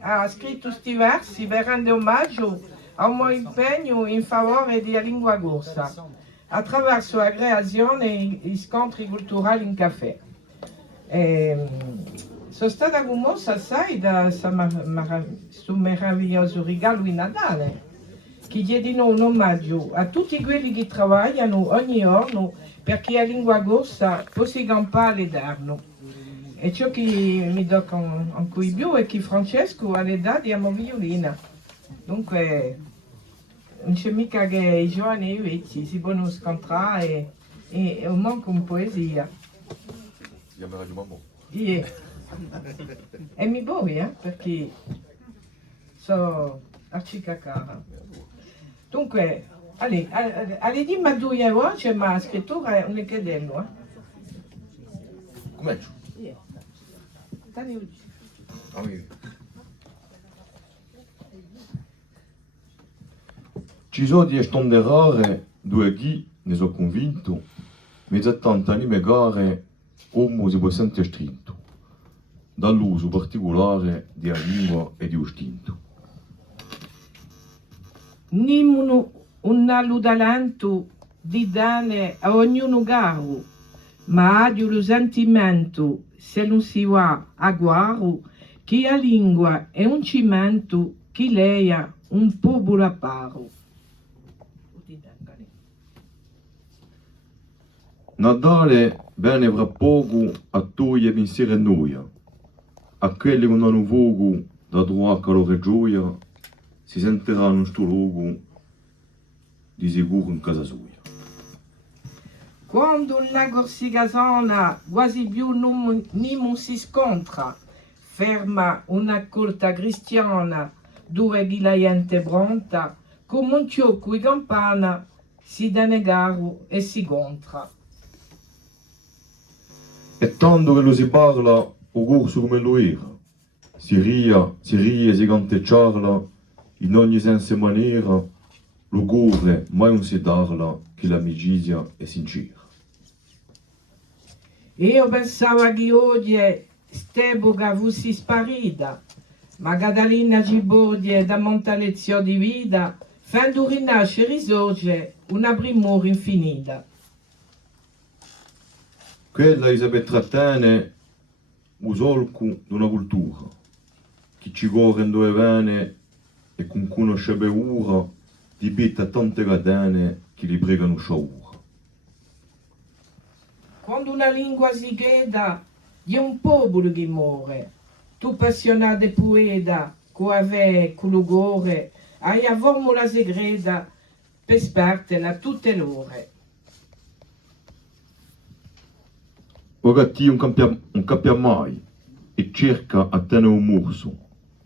ha scritto questi versi per rendere omaggio a un mio impegno in favore della lingua corsa attraverso la creazione e scontri culturali in caffè. Sono stata commossa assai da questo meraviglioso regalo di Natale, che chiede un omaggio a tutti quelli che lavorano ogni giorno perché la lingua corsa possa campare all'eterno. E ciò che mi do ancora più è che Francesco ha l'età di amo violina. Dunque, non c'è mica che i giovani e i vecchi si possono scontrare e un mondo con poesia. Yeah. E mi vuoi, perché sono arcicacara. Dunque, alle dimmi due euro c'è ma scrittura un cadello. Comincio. Yeah. Ci sono di stonde rare, due chi ne sono convinto, mezzo tanto anime gare, uomo si può sentire strinto, dall'uso particolare di lingua e di istinto. Nimuno un talento di dare a ognuno caro, ma ha lo sentimento, se non si va a guaro, che la lingua è un cimento che leia un popolo a paro. Natale bene fra poco a tutti e pensieri e noia, a quelli che non hanno vogo da trovare calore e gioia, si sentiranno in sto luogo di sicuro in casa sua. Quando la corsicasana quasi più non si scontra, ferma una colta cristiana dove chi la gente pronta, come un ciocco di campana si denegaro e si contra. E tanto che lo si parla, o corso come lo era, si rie, si canta e ciarla, in ogni senso e maniera, lo corre, mai non si darla, che l'amicizia è sincera. Io pensavo che oggi quest'epoca fosse sparita, ma Catalina Cibodie da monta lezione di vita, facendo rinascere e risorge una primura infinita. Quella sape trattenere il solco di una cultura, che ci corre in due vene e con conosce ora, di bitta tante catene che li pregano sciaura. Quando una lingua si creda, è un popolo che muore. Tu appassionato poeta, con ave, con l'ugore, hai a formula segreta per spartela tutte le ore. Ora ti non cappia mai e cerca a tenere un morso.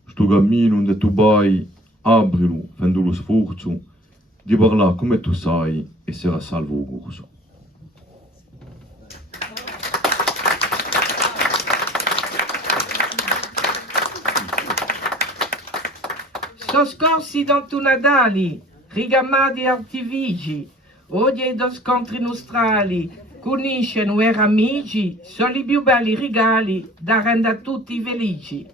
Sto cammino onde tu vai, aprilo, fendo lo sforzo di parlare come tu sai e sarà salvo il corso. Sono scorsi tanto Natali, rigamati artivigi, oggi da scontri nostrali, conoscono e amici, sono i più belli regali da rendere tutti felici.